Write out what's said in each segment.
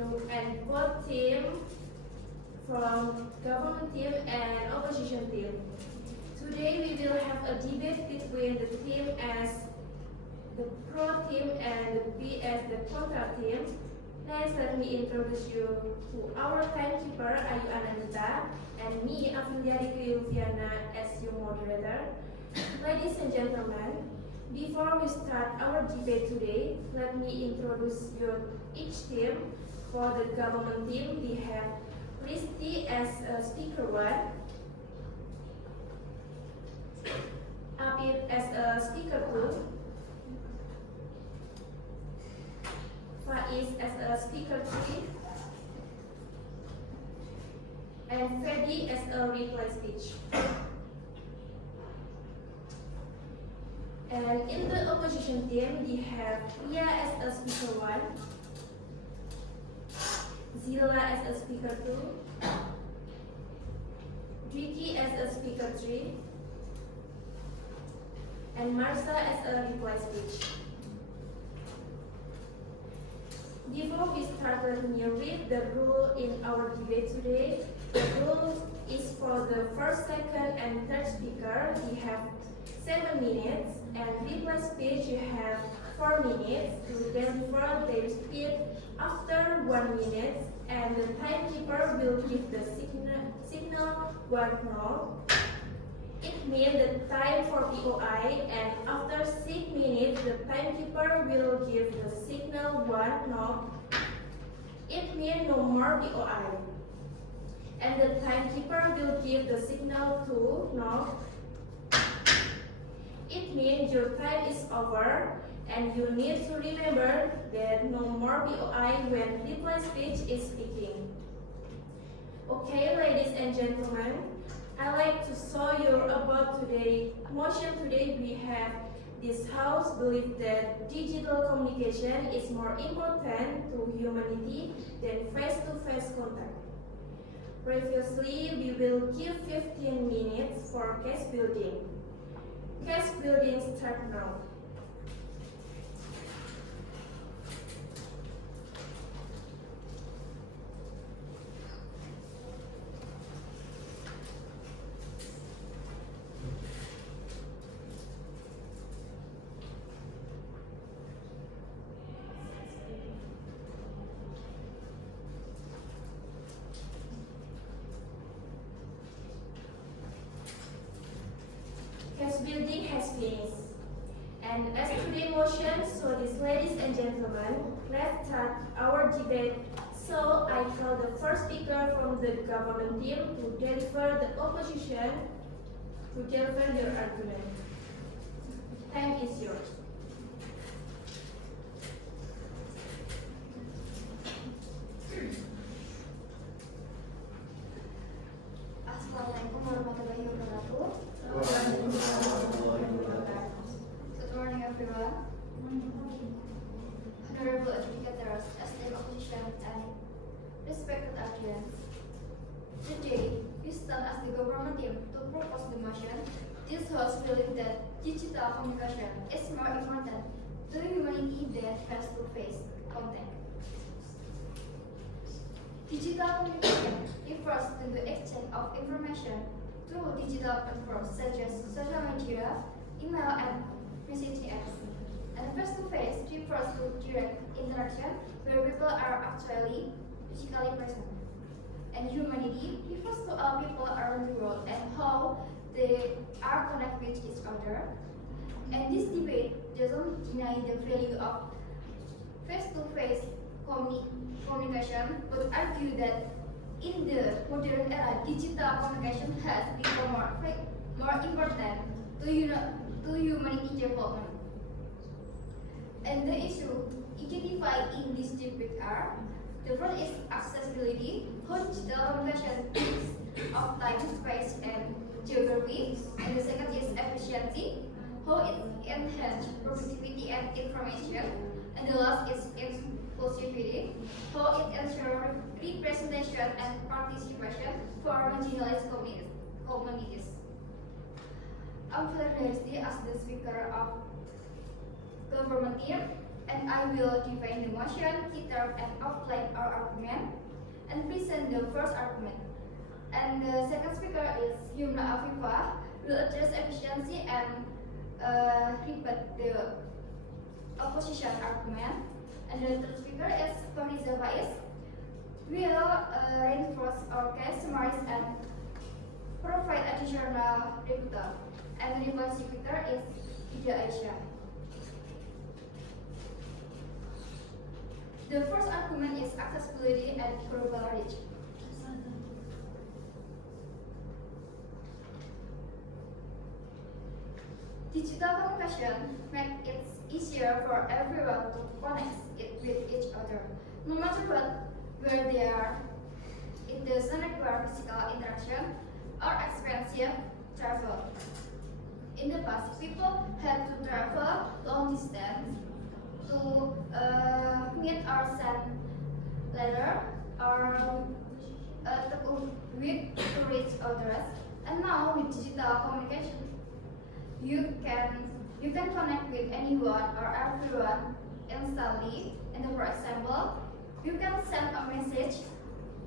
and both team from government team and opposition team. Today we will have a debate between the team as the pro team and the B as the contra team. Next, let me introduce you to our timekeeper Ayu Anandita and me, Afiliari Kriuviana, as your moderator. Ladies and gentlemen, before we start our debate today, let me introduce you each team. For the government team, we have Risty as speaker 1, Apip as speaker 2, Faiz as speaker 3, and Febi as a reply speech. And in the opposition team, we have Ria as a speaker 1, Zilla as a speaker 2, Dwiki as a speaker 3, and Marsha as a reply speech. Before we start, let me read the rule in our debate today. The rule is for the first, second, and third speaker, we have 7 minutes, and reply speech you have 4 minutes to deliver their speech after 1 minute, and the timekeeper will give the signal 1 knot. It means the time for POI, and after 6 minutes the timekeeper will give the signal 1 knot. It means no more POI, and the timekeeper will give the signal 2 knot. It means your time is over, and you need to remember that no more POI when reply speech is speaking. Okay, ladies and gentlemen, I like to show you about today's motion. Today we have this house believe that digital communication is more important to humanity than face-to-face contact. Previously, we will give 15 minutes for case building. Case building start now. Case building has finished. And as today's motion, so this, ladies and gentlemen, let's start our debate. So I call the first speaker from the government team to deliver the opposition to deliver their argument. Time is yours. Assalamualaikum warahmatullahi wabarakatuh. Good morning, everyone. Honorable educators, esteemed opposition, and respected audience. Today, we stand as the government team to propose the motion. This house believe that digital communication is more important to humanity than face-to-face contact. Digital communication refers to the exchange of information through digital platforms such as social media, email, and messaging apps. And face-to-face refers to direct interaction where people are actually physically present. And humanity refers to all people around the world and how they are connected with each other. And this debate doesn't deny the value of face-to-face communication, but argue that in the modern era, digital communication has become more important to humanity development. And the issue identified in this debate are: the first is accessibility, how digital communication is of time, space, and geography, and the second is efficiency, how it enhances productivity and information, and the last is inclusivity, how it ensures representation and participation for marginalized communities. I'm Risty as the speaker of government team, and I will define the motion, key term, and outline our argument. argument and present the first argument. And the second speaker is Yumna Afifa, will address efficiency and rebut the opposition argument. And the third speaker is Faiz, will reinforce our case summaries and provide additional rebuttal. And the revised speaker is Ida Aisyah. The first argument is accessibility and global reach. Digital communication makes it easier for everyone to connect with each other. No matter what, where they are, it doesn't require physical interaction or expensive travel. In the past, people had to travel long distance to meet or send letter or to reach others. And now with digital communication, you can connect with anyone or everyone instantly. And for example, you can send a message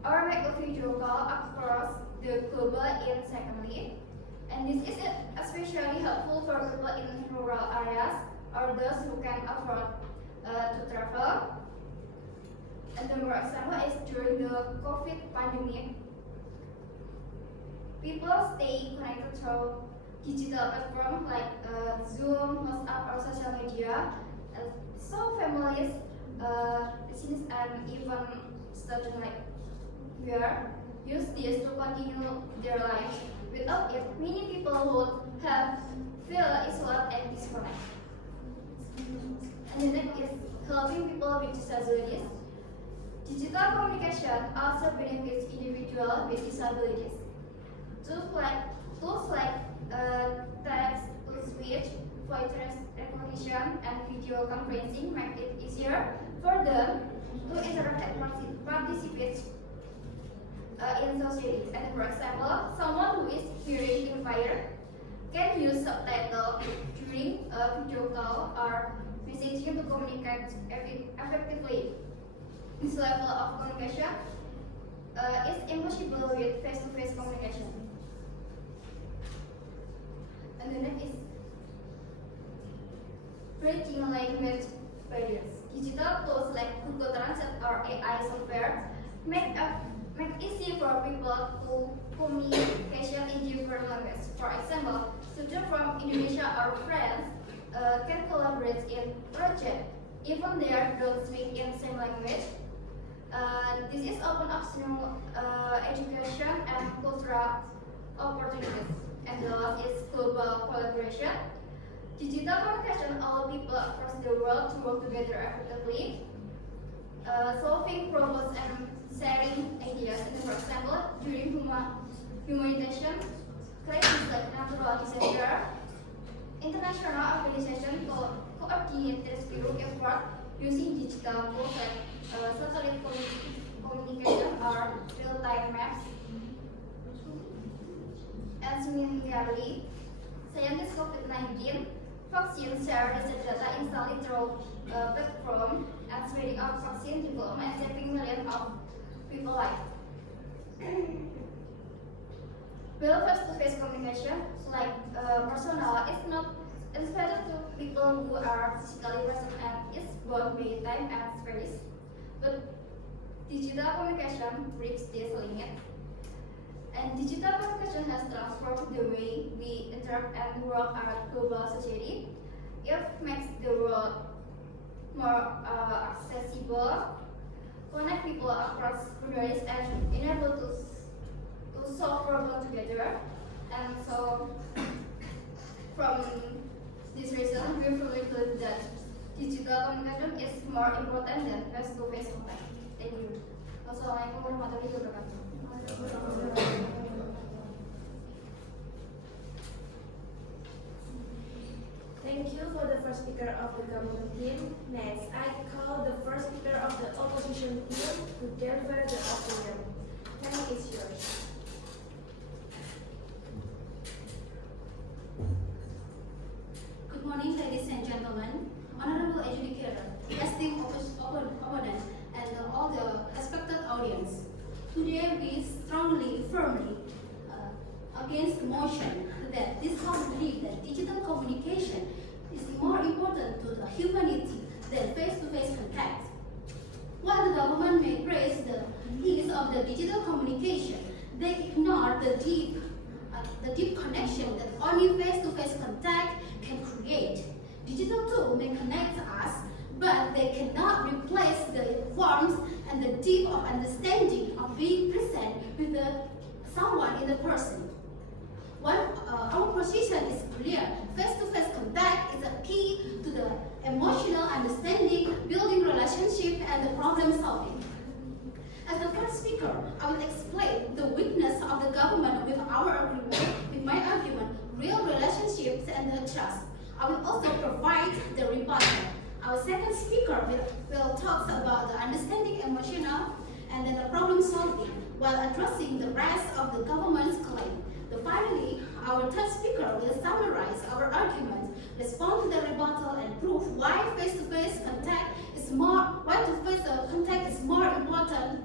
or make a video call across the globe in secondly. And this is especially helpful for people in rural areas or those who can afford to travel. And the more example is during the COVID pandemic, people stay connected through digital platforms like Zoom, WhatsApp, or social media. So families, business, and even students like here use this to continue their lives. Without it, many people would have feel isolated and disconnected. And the next is helping people with disabilities. Digital communication also benefits individuals with disabilities. Tools like text-to-speech, voice recognition, and video conferencing make it easier for them to interact and participate in society. And for example, someone who is hearing impaired can use subtitles during a video call or messaging to communicate effectively. This level of communication is impossible with face-to-face communication. And the next is breaking language barriers. Digital tools like Google Translate or AI software make easy for people to communication in different languages. For example, students from Indonesia or France can collaborate in projects even they don't speak in the same language. This is open up new education and cultural opportunities. And the last is global collaboration. Digital communication allows people across the world to work together effectively, solving problems and sharing ideas. And for example, during humanitarian crises like natural disaster, international organizations coordinate rescue effort using digital tools like satellite communication or real-time maps. And similarly, scientists COVID-19 vaccine share the data instantly through platform and speeding up vaccine development and saving millions of people's lives. Well, face-to-face communication, like personal, is not limited to people who are physically present and is bound by time and space. But digital communication breaks this limit. And digital communication has transformed the way we interact and work at global society. It makes the world more accessible, connect people across boundaries, and enable to solve problems together. And so, from this reason, we fully believe that digital communication is more important than face-to-face contact. Thank you. Wassalamualaikum warahmatullahi wabarakatuh. Thank you for the first speaker of the government team. Next, I call the first speaker of the opposition team to deliver the opinion. Time is yours. Good morning, ladies and gentlemen, honorable educator, esteemed opponent, and all the respected audience. Today we strongly, firmly against the motion that this House believes that digital communication is more important to the humanity than face-to-face contact. While the government may praise the ease of the digital communication, they ignore the deep connection that only face-to-face contact can create. Digital tools may connect us, but they cannot replace the warmth and the deep of understanding of being present with someone in the person. Our position is clear. Face-to-face contact is a key to the emotional understanding, building relationship, and the problem solving. As the first speaker, I will explain the weakness of the government with my argument, real relationships and the trust. I will also provide the rebuttal. Our second speaker will talk about the understanding emotional and then the problem solving while addressing the rest of the government's claim. Finally, our third speaker will summarize our arguments, respond to the rebuttal, and prove why face-to-face contact is more important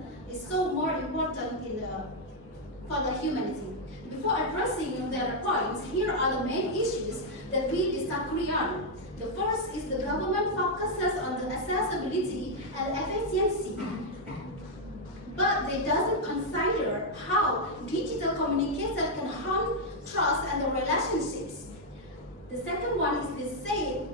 for the humanity. Before addressing their points, here are the main issues that we disagree on. The first is the government focuses on the accessibility and efficiency, but they doesn't consider how digital communication can harm trust and the relationships. The second one is they say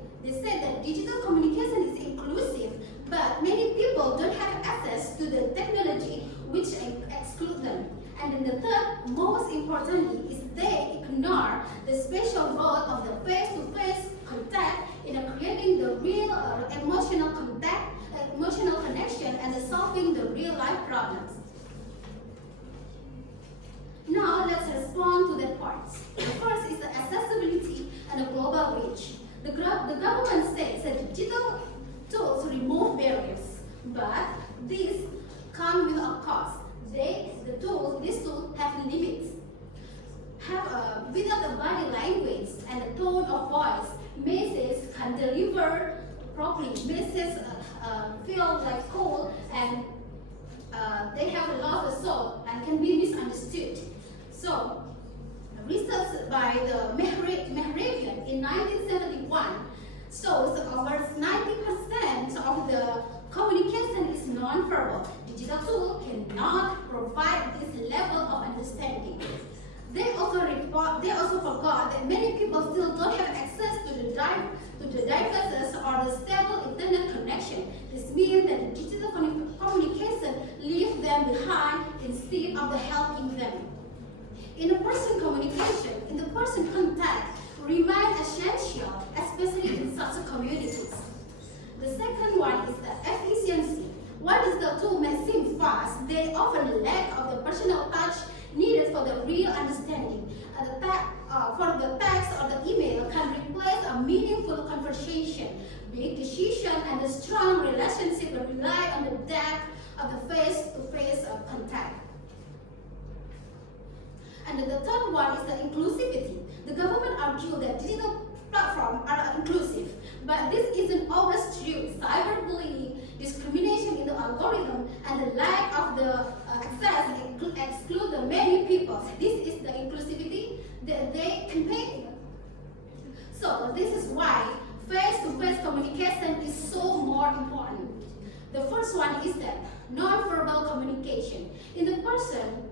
that digital communication is inclusive, but many people don't have access to the technology, which exclude them. And then the third, most importantly, is they ignore the special role of the face-to-face contact in creating the real emotional connection and solving the real-life problems. Now let's respond to the points. The first is the accessibility and the global reach. The government says that digital tools remove barriers, but these come with a cost. These tools have limits. Without the body language and the tone of voice, messages can deliver properly. Messages feel like cold and they have a lot of soul and can be misunderstood. So, research by the Mehrabian in 1971 shows over 90% of the communication is non-verbal. Digital tools cannot provide this level of understanding. They also forgot that many people still don't have access to the devices or the stable internet connection. This means that the digital communication leaves them behind instead of helping them. In-person communication, in-person contact remain essential, especially in such communities. The second one is the efficiency. While digital tools may seem fast, they often lack of the personal touch needed for the real understanding. For the text or the email can replace a meaningful conversation. Big decision and a strong relationship rely on the depth of the face-to-face contact. And the third one is the inclusivity. The government argues that digital platforms are inclusive, but this isn't always true. Cyberbullying, discrimination in the algorithm, and the lack of the access exclude the many people. This is the inclusivity that they campaign. So this is why face-to-face communication is so more important. The first one is that non-verbal communication. In the person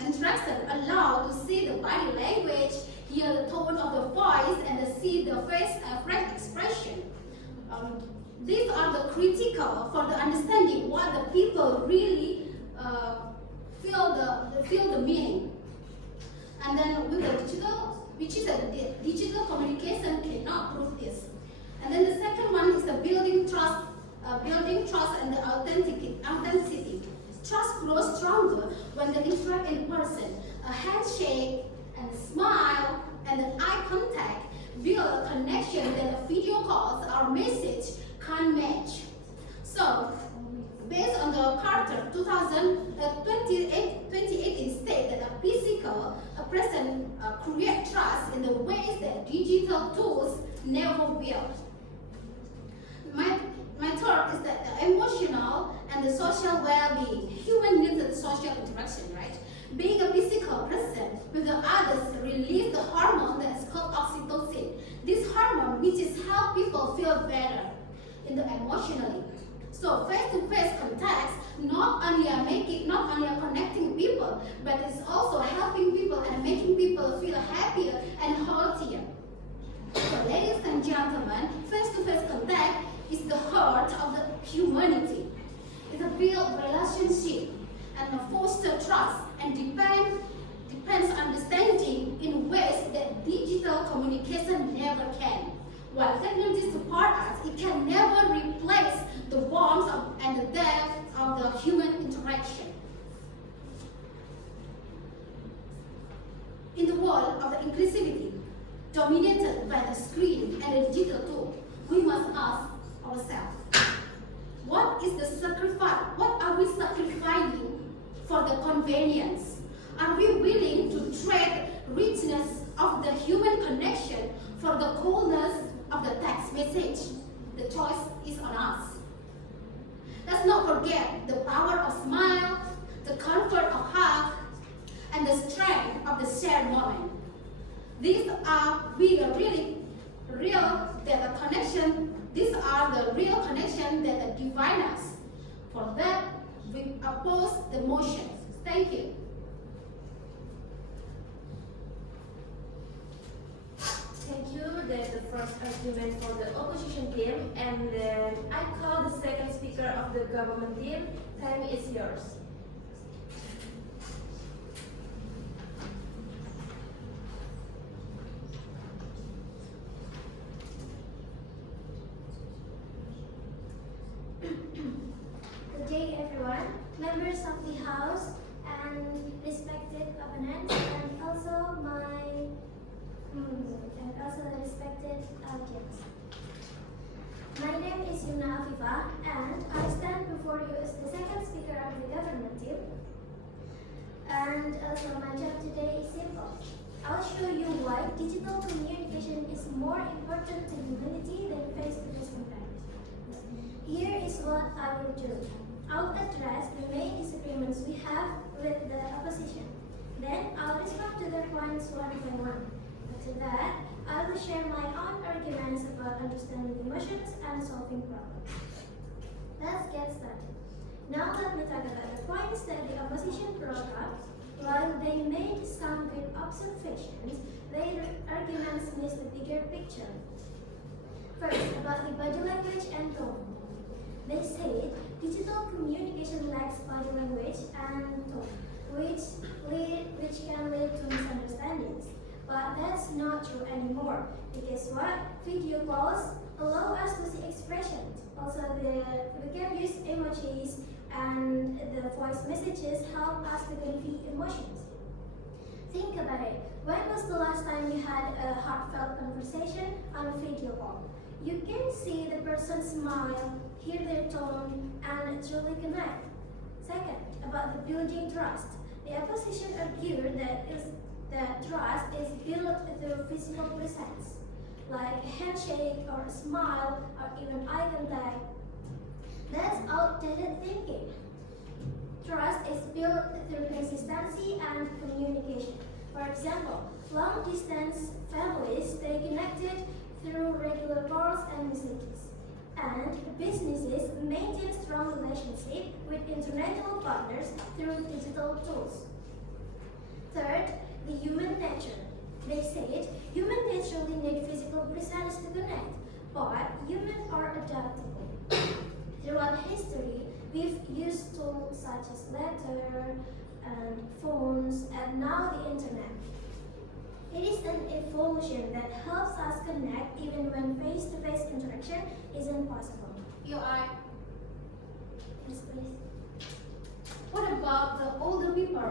interaction, allow to see the body language, hear the tone of the voice, and see the face expression. These are the critical for the understanding what the people really feel the meaning. And then with the digital communication cannot prove this. And then the second one is the building trust and the authenticity. Trust grows stronger when they interact in person. A handshake and a smile and an eye contact build a connection that a video calls or message can't match. So, based on the Carter 2018 state that a physical presence creates trust in the ways that digital tools never will. My third is that the emotional and the social well-being. Human needs the social interaction, right? Being a physical person with the others release the hormone that is called oxytocin. This hormone which is help people feel better in the emotionally. So face-to-face contacts not only are connecting people, but it's also helping people and making people feel happier and healthier. So ladies and gentlemen, face-to-face contact is the heart of the humanity. It's a build relationship and foster trust and depends understanding in ways that digital communication never can. While technology supports us, it can never replace the warmth and the depth of the human interaction. In the world of the inclusivity, dominated by the screen and the digital tool, we must ask ourselves, what is the sacrifice? What are we sacrificing for the convenience? Are we willing to trade richness of the human connection for the coldness of the text message? The choice is on us. Let's not forget the power of smile, the comfort of hug, and the strength of the shared moment. These are the real connection that divide us. For that, we oppose the motion. Thank you. Thank you. That's the first argument for the opposition team, and then I call the second speaker of the government team. Time is yours. Good day, everyone, members of the House, and respected opponents, and also the respected audience. My name is Yuna Afifa, and I stand before you as the second speaker of the government team. And also, my job today is simple. I'll show you why digital communication is more important to humanity than face-to-face contact. Here is what I will do. I'll address the main disagreements we have with the opposition. Then I'll respond to their points one by one. After that, I will share my own arguments about understanding emotions and solving problems. Let's get started. Now let me talk about the points that the opposition brought up. While they made some good observations, their arguments missed the bigger picture. First, about the body language and tone. They said digital communication lacks body language and tone, which can lead to misunderstandings. But that's not true anymore, because what? Video calls allow us to see expressions. Also, we can use emojis, and the voice messages help us to convey emotions. Think about it. When was the last time you had a heartfelt conversation on a video call? You can see the person smile, hear their tone, and truly connect. Second, about the building trust. The opposition argued that trust is built through physical presence, like a handshake or a smile or even eye contact. That's outdated thinking. Trust is built through consistency and communication. For example, long-distance families stay connected through regular calls and messages. And businesses maintain strong relationships with international partners through digital tools. Third, the human nature. They said human naturally need physical presence to connect, but humans are adaptable. Throughout history, we've used tools such as letter and phones and now the internet. It is an evolution that helps us connect even when face-to-face interaction isn't possible. UI. Yes, please. What about the older people?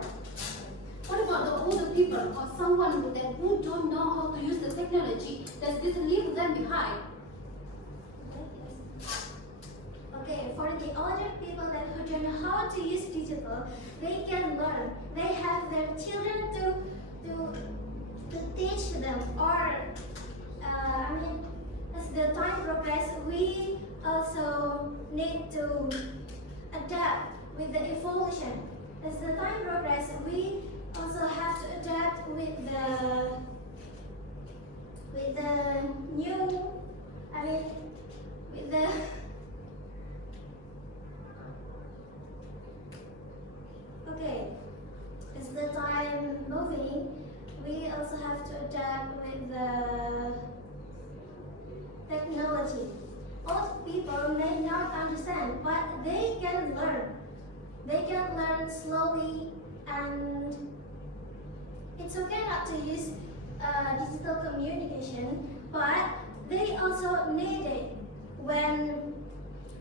What about the older people or someone who don't know how to use the technology? Does this leave them behind? Okay, for the older people who don't know how to use digital, they can learn. They have their children to teach them, or as the time progresses, we also need to adapt with the evolution. As the time progresses, we also have to adapt with the new, with the okay. As the time moving, we also have to adapt with the technology. Old people may not understand, but they can learn. They can learn slowly, and it's okay not to use digital communication, but they also need it when,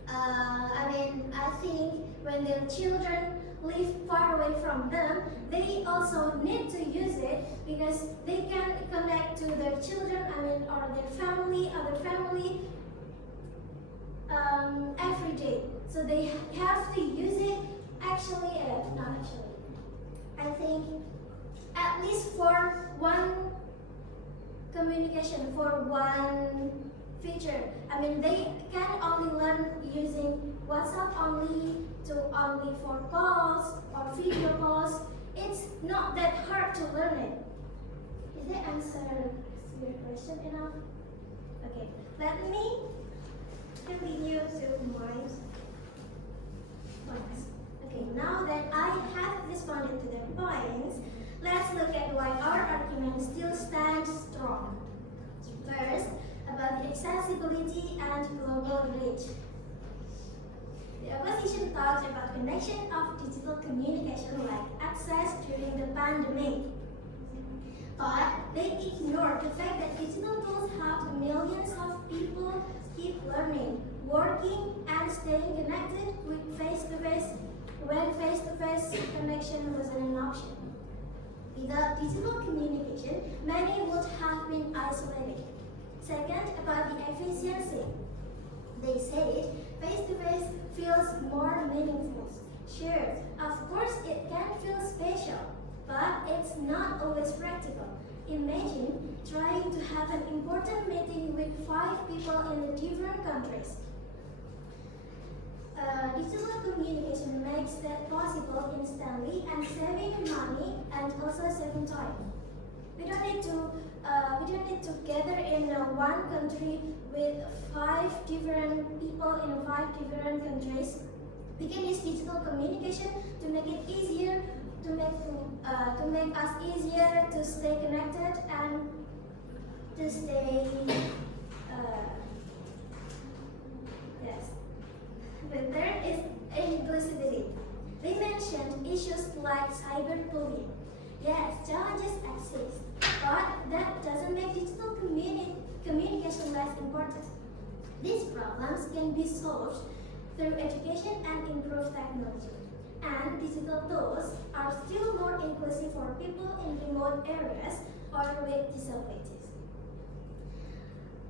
I think when their children live far away from them, they also need to use it because they can connect to their children, or their family, other family, every day. So they have to use it not actually. I think at least for one communication, for one feature. They can only learn using WhatsApp only for calls or video calls. It's not that hard to learn it. Is the answer to your question enough? Okay, let me continue to my points. Okay, now that I have responded to their points, let's look at why our argument still stands strong. First, about the accessibility and global reach. The opposition talks about connection of digital communication like access during the pandemic. But they ignore the fact that digital tools helped millions of people keep learning, working, and staying connected with face-to-face when face-to-face connection wasn't an option. Without digital communication, many would have been isolated. Second, about the efficiency. They said face-to-face feels more meaningful. Sure, of course it can feel special, but it's not always practical. Imagine trying to have an important meeting with 5 people in different countries. Digital communication makes that possible instantly and saving money and also saving time. We don't need to gather in one country with 5 different people in 5 different countries. We can use digital communication to make it easier, to make us easier to stay connected and to stay yes. The third is inclusivity. They mentioned issues like cyberbullying. Yes, challenges exist, but that doesn't make digital communication less important. These problems can be solved through education and improved technology. And digital tools are still more inclusive for people in remote areas or with disabilities.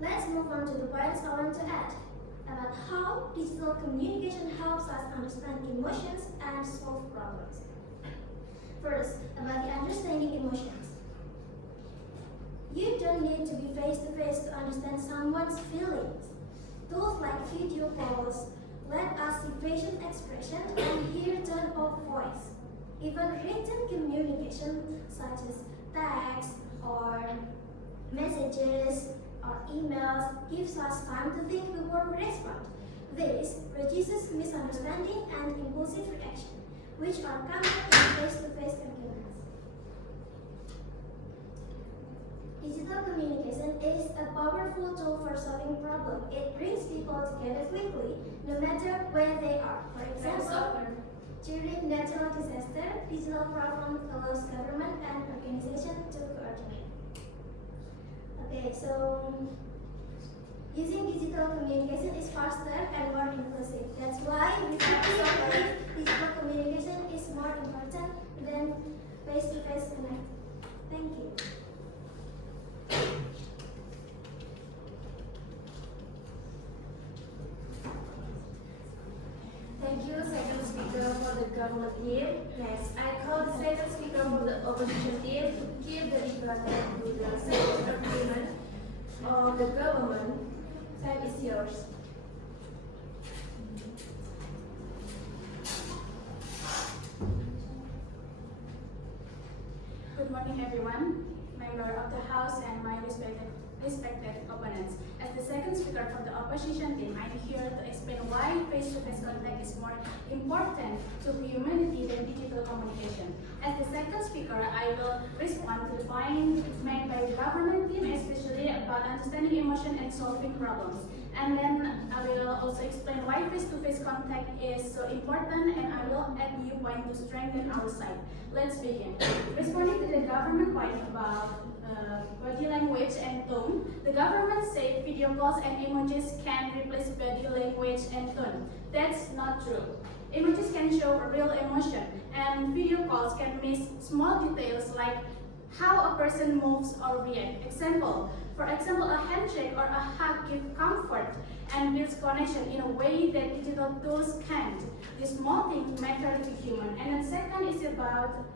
Let's move on to the points I want to add about how digital communication helps us understand emotions and solve problems. First, about the understanding emotions. You don't need to be face-to-face to understand someone's feelings. Tools like video calls let us see facial expression and hear tone of voice. Even written communication such as text or messages or emails gives us time to think before we respond. This reduces misunderstanding and impulsive reaction, which are common in face-to-face arguments. Digital communication is a powerful tool for solving problems. It brings people together quickly, no matter where they are. For example, during natural disaster, digital platform allows government and organizations to coordinate. Okay, so using digital communication is faster and more inclusive. That's why we believe digital communication is more important than face-to-face connect. Thank you. Thank you, second speaker for the government team. Next, I call the second speaker for the opposition team to give the rebuttal to the second argument of the government. Time is yours. Good morning, everyone, member of the House and my respected opponents. As the second speaker from the opposition team, I'm here to explain why face-to-face contact is more important to humanity than digital communication. As the second speaker, I will respond to the point made by the government team, especially about understanding emotion and solving problems. And then I will also explain why face-to-face contact is so important, and I will add new point to strengthen our side. Let's begin. Responding to the government point about body language and tone, the government said video calls and emojis can replace body language and tone. That's not true. Emojis can show a real emotion, and video calls can miss small details like how a person moves or reacts. For example, a handshake or a hug gives comfort and builds connection in a way that digital tools can't. These small things matter to human. And then second is about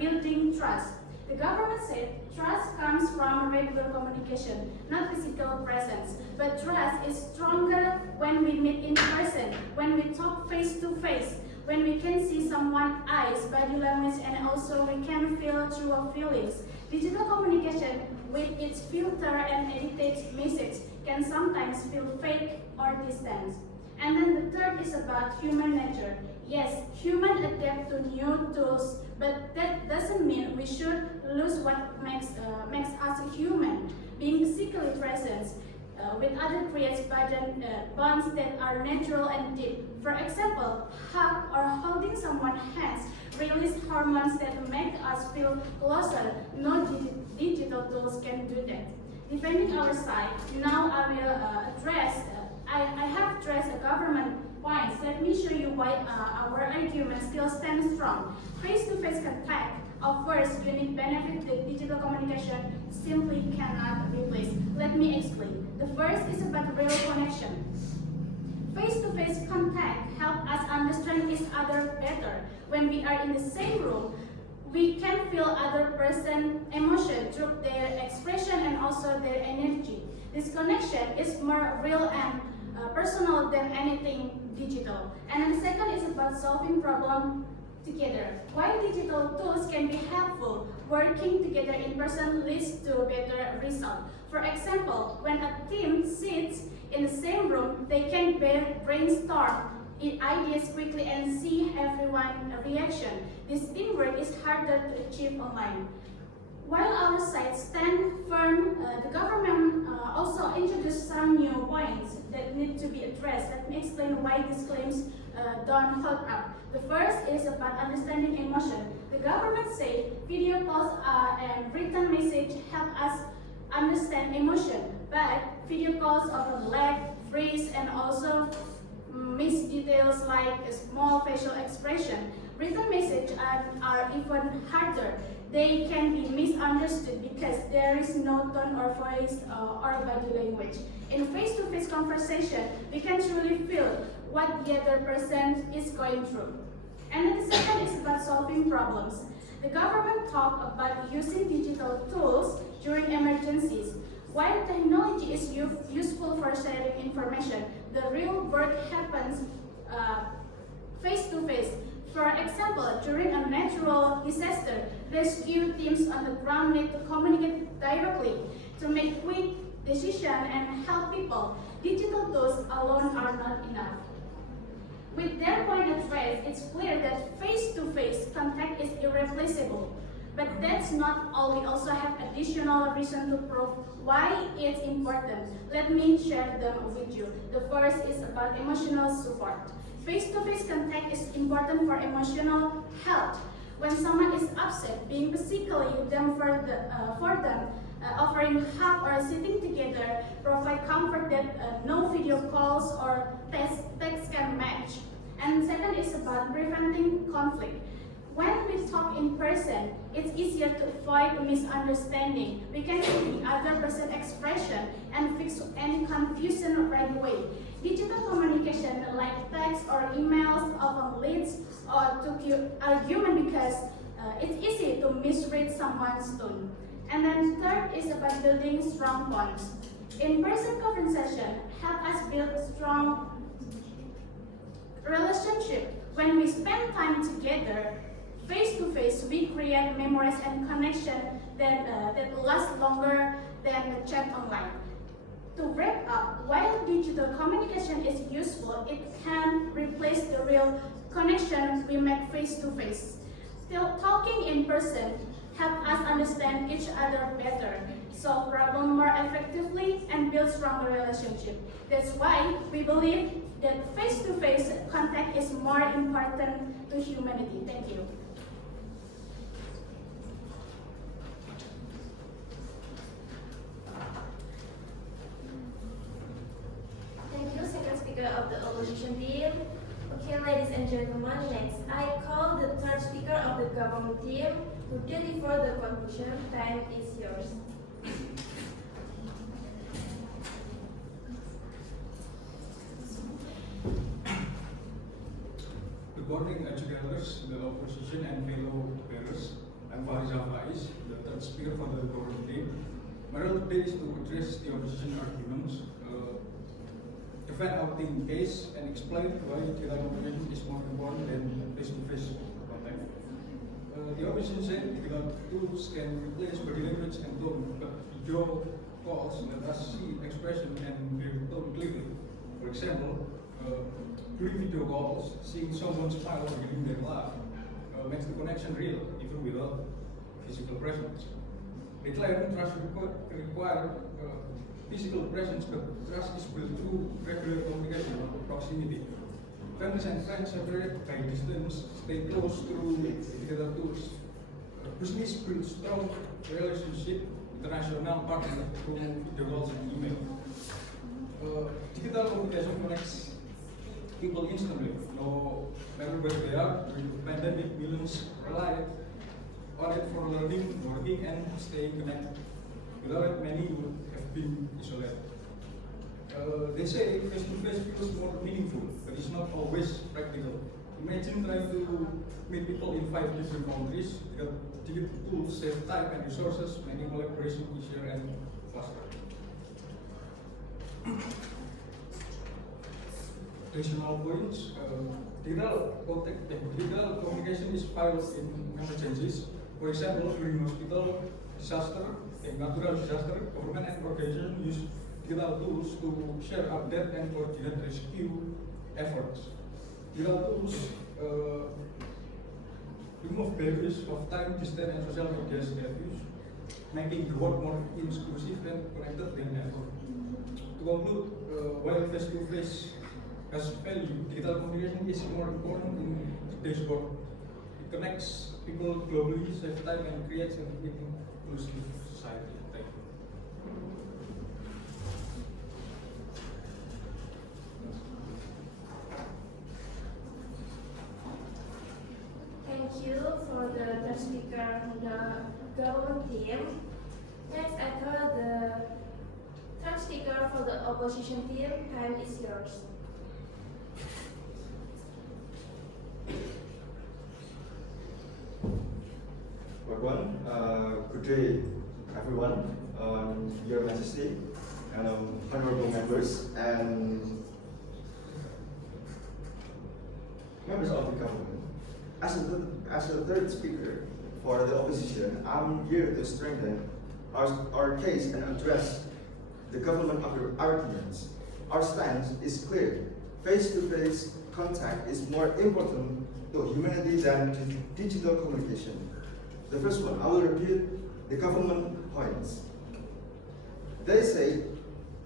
building trust. The government said trust comes from regular communication, not physical presence. But trust is stronger when we meet in person, when we talk face to face, when we can see someone's eyes, body language, and also we can feel through our feelings. Digital communication, with its filter and edited message, can sometimes feel fake or distant. And then the third is about human nature. Yes, humans adapt to new tools, but that doesn't mean we should lose what makes us human. Being physically present with others creates bonds that are natural and deep. For example, hug or holding someone's hands release hormones that make us feel closer. No digital tools can do that. Defending our side, now I will I have addressed a government points. Let me show you why our argument still stands strong. Face-to-face contact offers unique benefits that digital communication simply cannot replace. Let me explain. The first is about real connection. Face-to-face contact helps us understand each other better. When we are in the same room, we can feel other person's emotion through their expression and also their energy. This connection is more real and personal than anything digital. And then the second is about solving problems together. While digital tools can be helpful, working together in person leads to better results. For example, when a team sits in the same room, they can brainstorm ideas quickly and see everyone's reaction. This teamwork is harder to achieve online. While our side stands firm, the government also introduced some new points that need to be addressed. Let me explain why these claims don't hold up. The first is about understanding emotion. The government said video calls and written message help us understand emotion, but video calls often lack, freeze, and also miss details like a small facial expression. Written messages are even harder. They can be misunderstood because there is no tone or voice or body language. In face-to-face conversation, we can truly feel what the other person is going through. And then the second is about solving problems. The government talked about using digital tools during emergencies. While technology is useful for sharing information, the real work happens face-to-face. For example, during a natural disaster, rescue teams on the ground need to communicate directly to make quick decisions and help people. Digital tools alone are not enough. With their point addressed, it's clear that face-to-face contact is irreplaceable. But that's not all. We also have additional reason to prove why it's important. Let me share them with you. The first is about emotional support. Face-to-face contact is important for emotional health. When someone is upset, being physically with them for them, offering hug or sitting together provide comfort that no video calls or text can match. And second is about preventing conflict. When we talk in person, it's easier to avoid misunderstanding. We can see the other person's expression and fix any confusion right away. Digital communication like text or emails often leads to argument because it's easy to misread someone's tone. And then third is about building strong bonds. In-person conversation help us build strong relationship. When we spend time together, face to face, we create memories and connection that last longer than the chat online. To wrap up, while digital communication is useful, it can replace the real connection we make face to face. Still, talking in person help us understand each other better, solve problems more effectively, and build stronger relationship. That's why we believe that face-to-face contact is more important to humanity. Thank you. Thank you, second speaker of the opposition team. Okay, ladies and gentlemen, next I call the third speaker of the government team to deliver the conclusion. Time is yours. Good morning, educators, the opposition and fellow bearers. I'm Faiz, the third speaker for the government team. My role today is to address the opposition arguments, defend our team case, and explain why digital communication is more important than face-to-face contact. The opposition said digital tools can replace body language and tone, but video calls let us see expression and hear tone clearly. For example, during video calls, seeing someone smile or giving their laugh makes the connection real, even without physical presence. They claim trust require physical presence, but trust is built through regular communication or proximity. Families and friends separated by distance stay close through digital tools. Business builds strong relationship, international partner through video calls and email. Digital communication connects people instantly, no matter where they are. During the pandemic, millions relied on it for learning, working, and staying connected. Without it, many would have been isolated. They say face-to-face feels more meaningful, but it's not always practical. Imagine trying to meet people in 5 different countries. Digital tools save time and resources, making collaboration easier and faster. Additional points. Digital communication is vital in emergencies. For example, during hospital disaster, natural disaster, government and organizations use digital tools to share updates and coordinate rescue efforts. Digital tools remove barriers of time, distance, and social media abuse, making the world more inclusive and connected than ever. To conclude, while face-to-face has value, digital communication is more important in today's world. It connects people globally, saves time, and creates an inclusive society. Thank you. Thank you for the third speaker from the government team. Next, I call the third speaker for the opposition team. Time is yours. Good day, everyone, Your Majesty, and honorable members and members of the government. As the third speaker for the opposition, I'm here to strengthen our case and address the government arguments. Our stance is clear. Face-to-face contact is more important to humanity than digital communication. The first one, I will repeat the government points. They say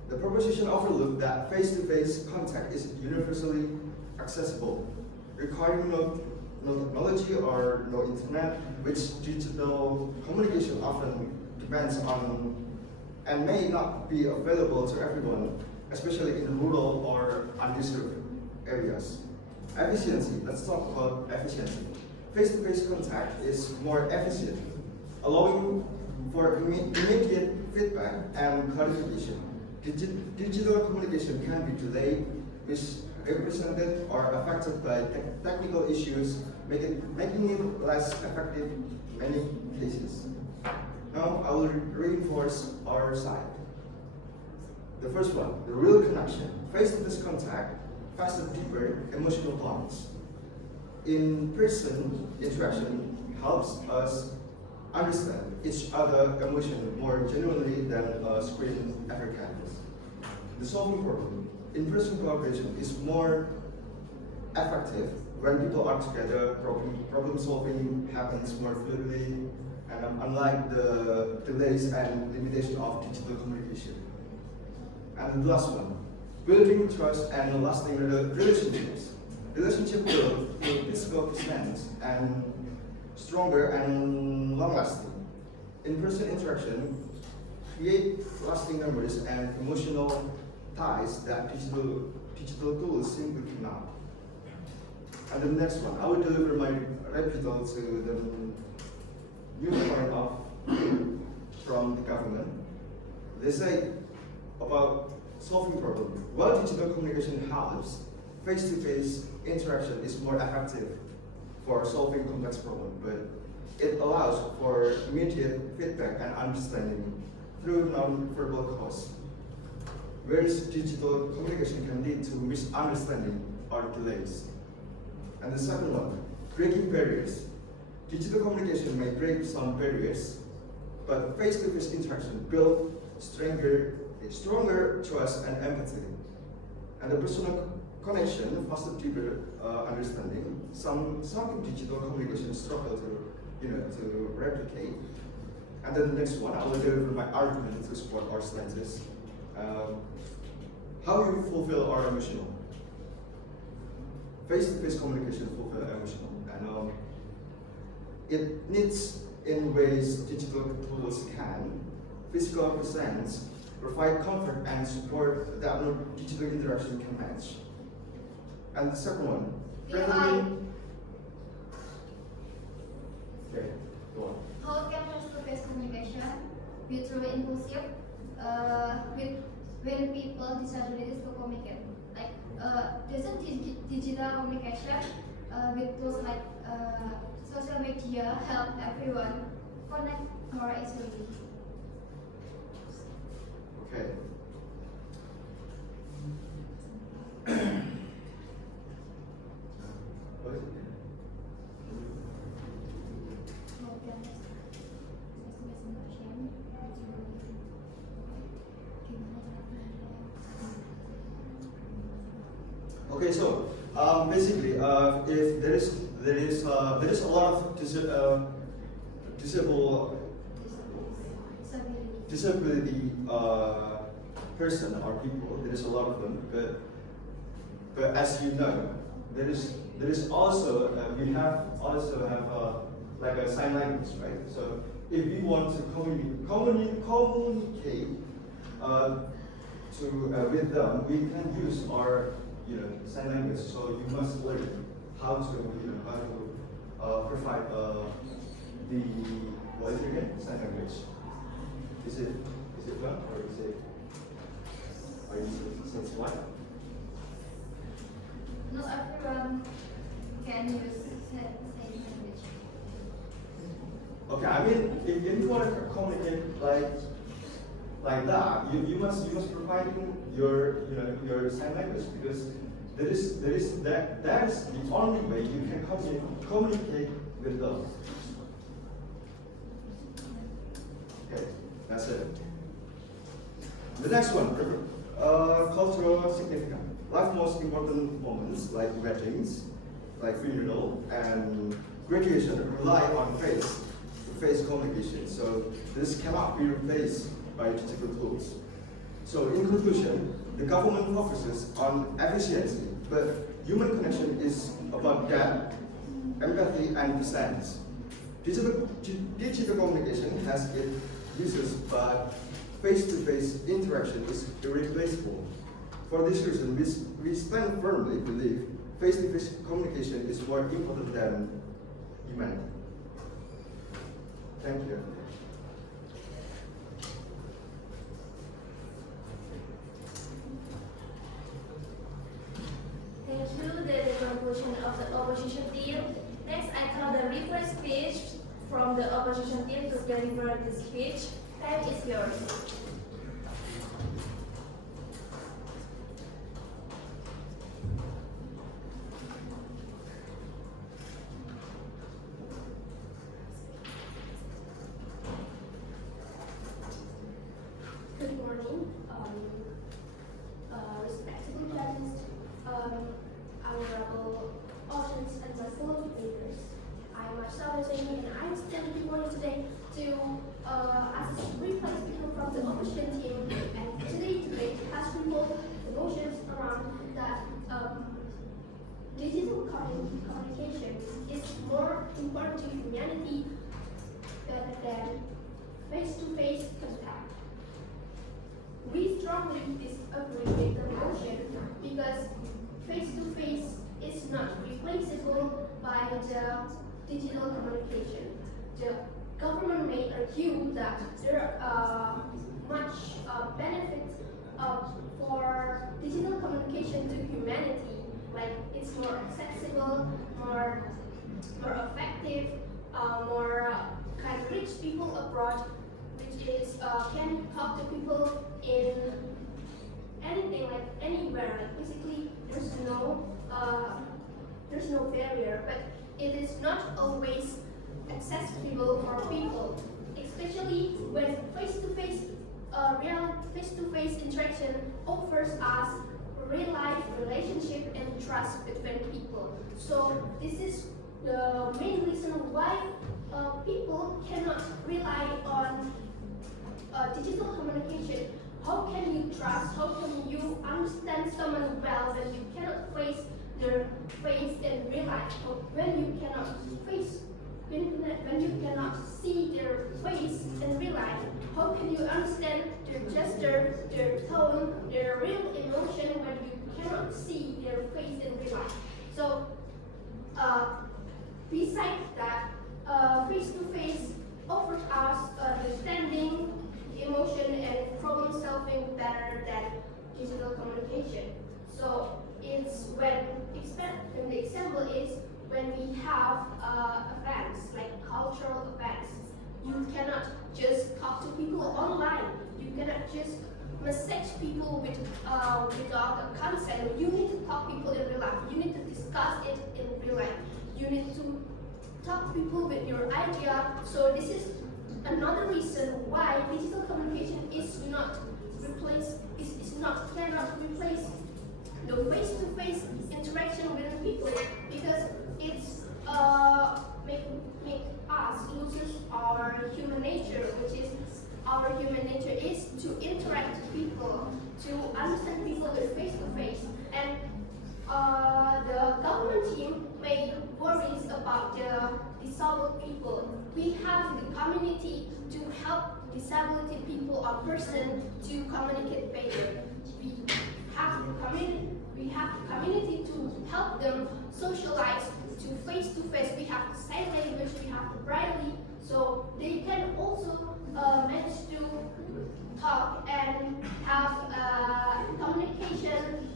the proposition overlooked that face-to-face contact is universally accessible, requiring no technology or no internet, which digital communication often depends on and may not be available to everyone, especially in rural or undisturbed areas. Efficiency, let's talk about efficiency. Face-to-face contact is more efficient, allowing for immediate feedback and clarification. Digital communication can be delayed, misrepresented, or affected by technical issues, making it less effective in many cases. Now, I will reinforce our side. The first one, the real connection. Face-to-face contact faster, deeper emotional bonds. In-person interaction helps us understand each other's emotion more genuinely than a screen ever can. The solving problem. In-person cooperation is more effective when people are together. Problem solving happens more fluidly, and unlike the delays and limitation of digital communication. And the last one, building trust and lasting relationships. Relationship build through physical presence and stronger and long-lasting. In-person interaction create lasting memories and emotional ties that digital tools simply cannot. And the next one, I will deliver my rebuttal to the new point of view from the government. They say about solving problem. While digital communication helps, face-to-face interaction is more effective for solving complex problems, but it allows for immediate feedback and understanding through non-verbal cause. Whereas digital communication can lead to misunderstanding or delays. And the second one, breaking barriers. Digital communication may break some barriers, but face-to-face interaction builds stronger trust and empathy. And the personal connection fosters deeper understanding. Some digital communication struggle to replicate. And then the next one, I will deliver my argument to support our stances. How we fulfill our emotional. Face-to-face communication fulfill emotional, and it needs in ways digital tools can. Physical presence provide comfort and support that no digital interaction can match. And the second one, okay, go on. How can face-to-face communication be truly inclusive when people disabilities to communicate? Like, doesn't digital communication with tools like social media help everyone connect more easily? Okay. What is it? How can face-to-face interaction Okay, so basically, if there is a lot of disability person or people. There is a lot of them, but as you know, there is also we have like a sign language, right? So if we want to communicate with them, we can use our sign language. So you must learn how to provide the what is it again? Sign language. Is it done or is it? Are you since what? Not everyone can use sign language. Okay, I mean, if you want to communicate like that, you must provide your sign language, because that is the only way you can communicate with them. Okay, that's it. The next one, cultural significance. Life's most important moments, like weddings, like funeral, and graduation, rely on face-to-face communication. So this cannot be replaced by digital tools. So in conclusion, the government focuses on efficiency, but human connection is about depth, empathy, and presence. Digital communication has its uses, but face-to-face interaction is irreplaceable. For this reason, we stand firmly believe face-to-face communication is more important than humanity. Thank you. Thank you. The conclusion of the opposition team. Next, I call the request speech from the opposition team to deliver the speech. Time is yours. honorable audience and my fellow debaters. I am Marsha and I stand before you today to as a replace speaker from the opposition team. And today's debate has revolved the motions around that digital communication is more important to humanity than face-to-face contact. We strongly disagree with the motion because face-to-face is not replaceable by the digital communication. The government may argue that there are much benefits for digital communication to humanity, like it's more accessible, more effective, more can reach people abroad, which is can talk to people in anything, like anywhere. Like basically, there's no barrier, but it is not always accessible for people, especially when face-to-face interaction offers us real-life relationship and trust between people. So this is the main reason why people cannot rely on digital communication. How can you trust? How can you understand someone well when you cannot face their face in real life? Or when you cannot see their face in real life? How can you understand their gesture, their tone, their real emotion when you cannot see their face in real life? So, besides that, face-to-face offers us understanding, emotion, and problem-solving better than digital communication. So it's when the example is when we have events like cultural events. You cannot just talk to people online. You cannot just message people without a consent. You need to talk to people in real life. You need to discuss it in real life. You need to talk to people with your idea. So this is another reason why digital communication cannot replace the face-to-face interaction with people, because it's make us lose our human nature, which is our human nature is to interact with people, to understand people with face-to-face. And the government team made worries about the disabled people. We have the community to help disabled people or person to communicate better. We have the community to help them socialize to face-to-face. We have the sign language, we have the braille, so they can also manage to talk and have communication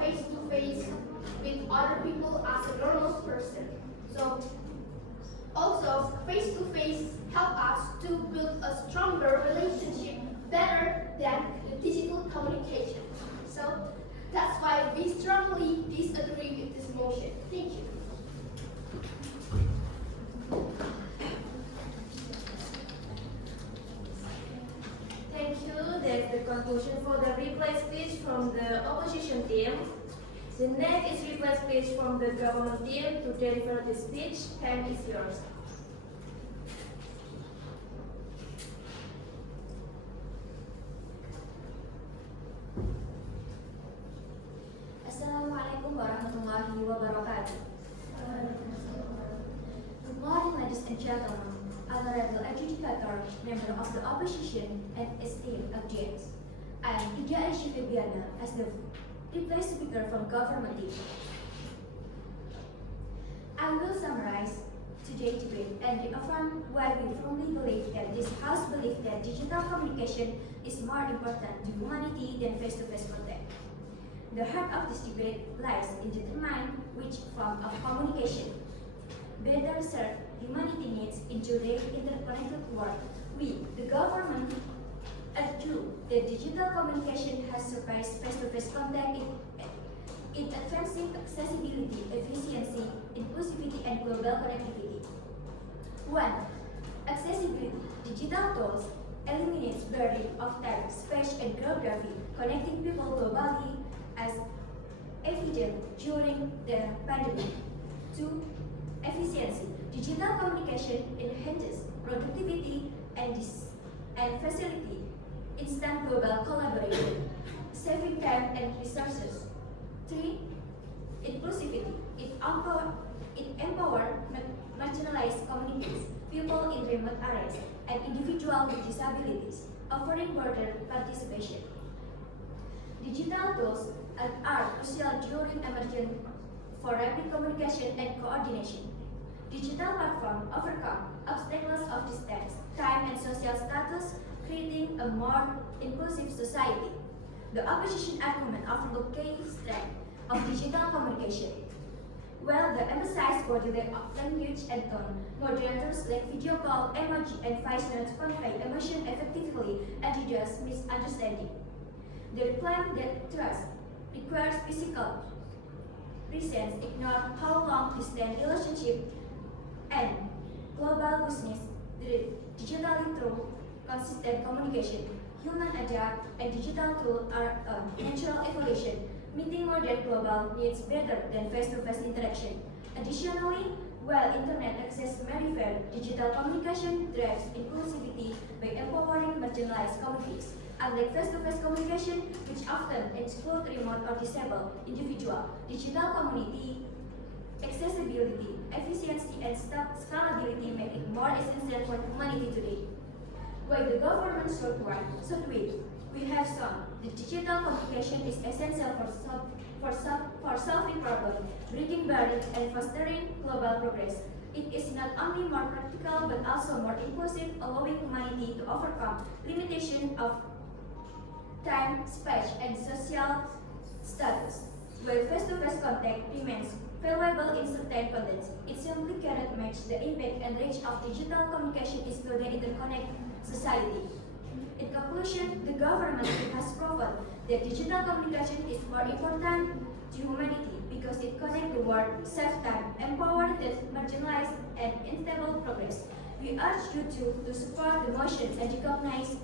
face-to-face with other people as a normal person. So also face-to-face help us to build a stronger relationship better than the digital communication. So that's why we strongly disagree with this motion. Thank you. Thank you. That's the conclusion for the reply speech from the opposition team. The next is reply speech from the government team. To deliver the speech, time is yours. Assalamualaikum warahmatullahi wabarakatuh. Good morning, ladies and gentlemen, honorable adjudicator, member of the opposition, and esteemed audience. I am Febi as the reply speaker from government team. I will summarize today's debate and reaffirm why we firmly believe that this House believes that digital communication is more important to humanity than face-to-face contact. The heart of this debate lies in determining which form of communication better serve humanity needs in today's interconnected world. We, the government, argue that digital communication has surpassed face-to-face contact in advancing accessibility, efficiency, inclusivity, and global connectivity. 1. Accessibility. Digital tools eliminates barrier of time, space, and geography, connecting people globally as evident during the pandemic. 2. Efficiency. Digital communication enhances productivity and facility instant global collaboration, saving time and resources. 3. Inclusivity. It empowers marginalized communities, people in remote areas, and individuals with disabilities, offering broader participation. Digital tools are crucial during emergency for rapid communication and coordination. Digital platforms overcome obstacles of distance, time, and social status, creating a more inclusive society. The opposition argument overlook key strength of digital communication. While the emphasize body language and tone, moderators like video call, emoji, and voice notes convey emotion effectively and reduce misunderstanding. They claim that trust requires physical presence, ignore how long distance relationship and global business digitally through consistent communication. Human adapt and digital tools are a natural evolution, meeting modern global needs better than face-to-face interaction. Additionally, while internet access may vary, digital communication drives inclusivity by empowering marginalized communities. Unlike face-to-face communication, which often exclude remote or disabled individuals, digital community accessibility, efficiency, and scalability make it more essential for humanity today. While the government should wait, we have shown that digital communication is essential for solving problems, bridging barriers, and fostering global progress. It is not only more practical but also more inclusive, allowing humanity to overcome limitations of time, space, and social status. While face-to-face contact remains valuable in certain contexts, it simply cannot match the impact and reach of digital communication in today's interconnected society. In conclusion, the government has proven that digital communication is more important to humanity because it connects the world, saves time, empowers the marginalized, and enables progress. We urge you to support the motion and recognize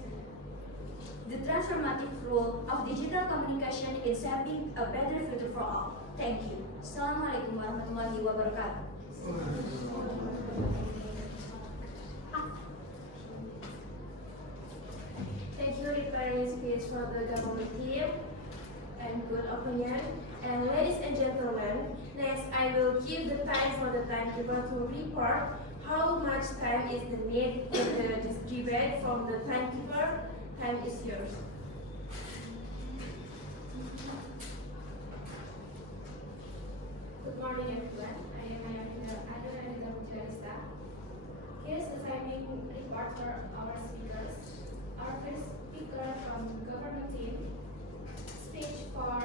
the transformative role of digital communication in shaping a better future for all. Thank you. Assalamualaikum warahmatullahi wabarakatuh. Thank you, declaring speech for the government team and good opinion. And ladies and gentlemen, next I will give the time for the timekeeper to report how much time is the need in this debate from the timekeeper. Time is yours. Good morning, everyone. I am Adana Mujarista. Here's the timing report for our speakers. Our first speaker from the government team, speech for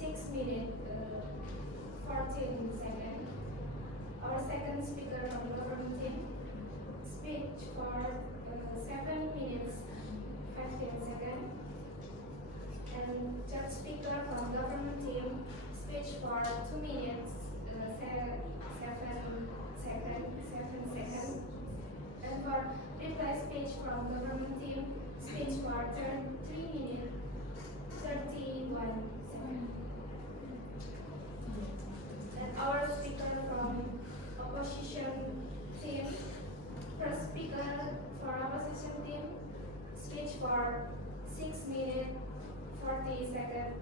6 minutes, 14 seconds. Our second speaker from the government team, speech for 7 minutes, 15 seconds. And third speaker from government team, speech for 2 minutes, 7 seconds. And for reply speech from government team, speech for 3 minutes, 31 seconds. And our speaker from opposition team, first speaker for opposition team, speech for 6 minutes, 40 seconds.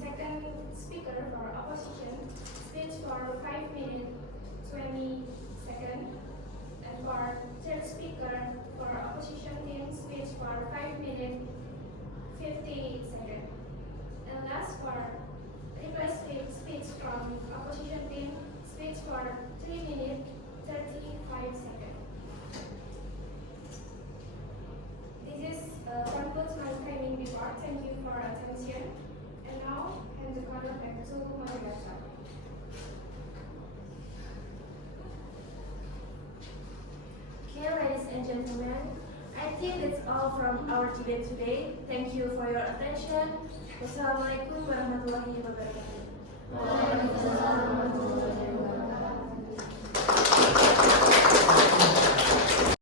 Second speaker for opposition, speech for 5 minutes, 20 seconds. And for third speaker for opposition team, speech for 5 minutes, 50 seconds. And last for reply speech from opposition team, speech for 3 minutes, 35 seconds. This is concludes my timing report. Thank you for attention. And now, hand the corner back to Marsha. Okay, ladies and gentlemen, I think that's all from our debate today. Thank you for your attention. Wassalamualaikum warahmatullahi wabarakatuh.